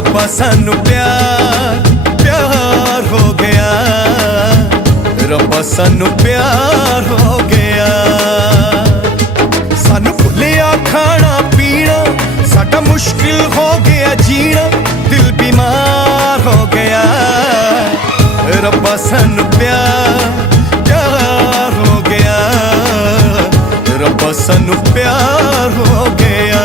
रब्बा सानू प्यार हो गया, रब्बा सानू प्यार हो गया। सानू भुलिया खाना पीना, साडा मुश्किल हो गया जीना, दिल बीमार हो गया। रब्बा सानू प्यार हो गया, रब्बा सानू प्यार हो गया।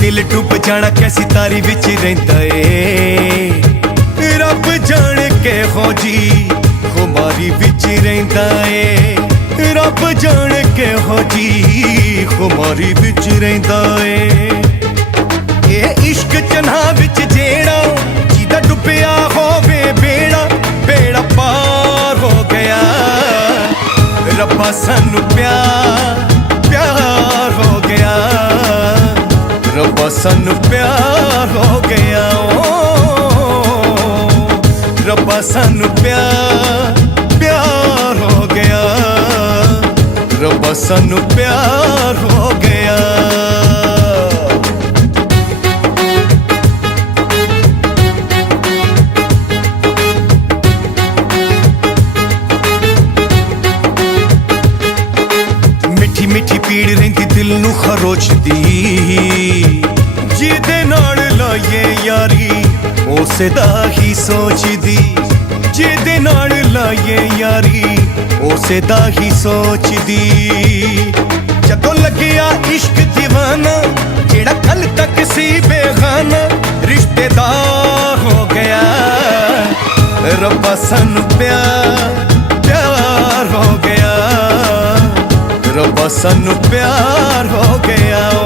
दिल डुब जाना कैसी तारी विच रहिंदा ए, रब जाने के हो जी खुमारी विच रहिंदा ए। रब जाने के हो जी खुमारी विच रहिंदा ए। ये इश्क चन्हा विच जेड़ा जिदा डुबिया होवे बेड़ा, बेड़ा पार हो गया। रब्बा सानू प्यार हो गया, रब्बा सानू प्यार हो गया। ओ रब्बा सानू प्यार हो गया, रब्बा सानू प्यार हो गया। मिठी मिठी पीड़ रहिंदी दिल नू खरोचदी, जिदे नाल लाइए यारी उसे दा ही सोचदी। जिदे नाल लाइए यारी उसे दा ही सोचदी। जदों लग्गिया इश्क दीवाना, जेड़ा कल तक सी बेगाना, रिश्तेदार हो गया। रब्बा सानू प्यार हो गया, रब्बा सानू प्यार हो गया। ओ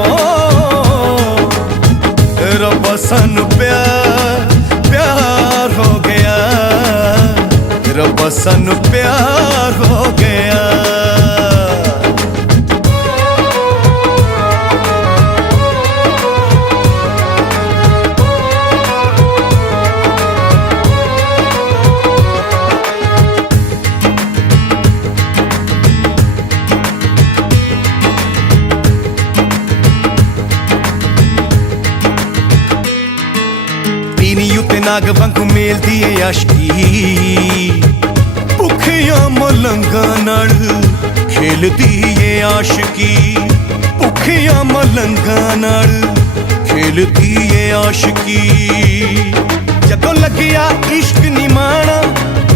रब्बा सानू प्यार हो गया, रब्बा सानू प्यार हो गया। उत्ते नाग वांगू मेलदी ए आशकी, भुखिया मलंगा नाल खेलदी ए आशकी। भुखिया मलंगा नाल खेलदी ए आशकी। जदों लग्गिया इश्क निमाना,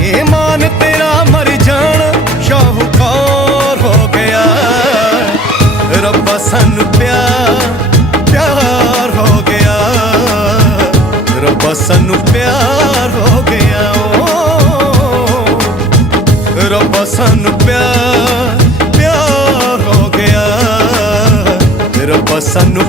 ए मान तेरा मर जाना, शाहूकार हो गया। रब्बा सानू प्यार हो गया, रब्बा सानू प्यार हो गया। ओ रब्बा सानू प्यार हो गया, रब्बा सानू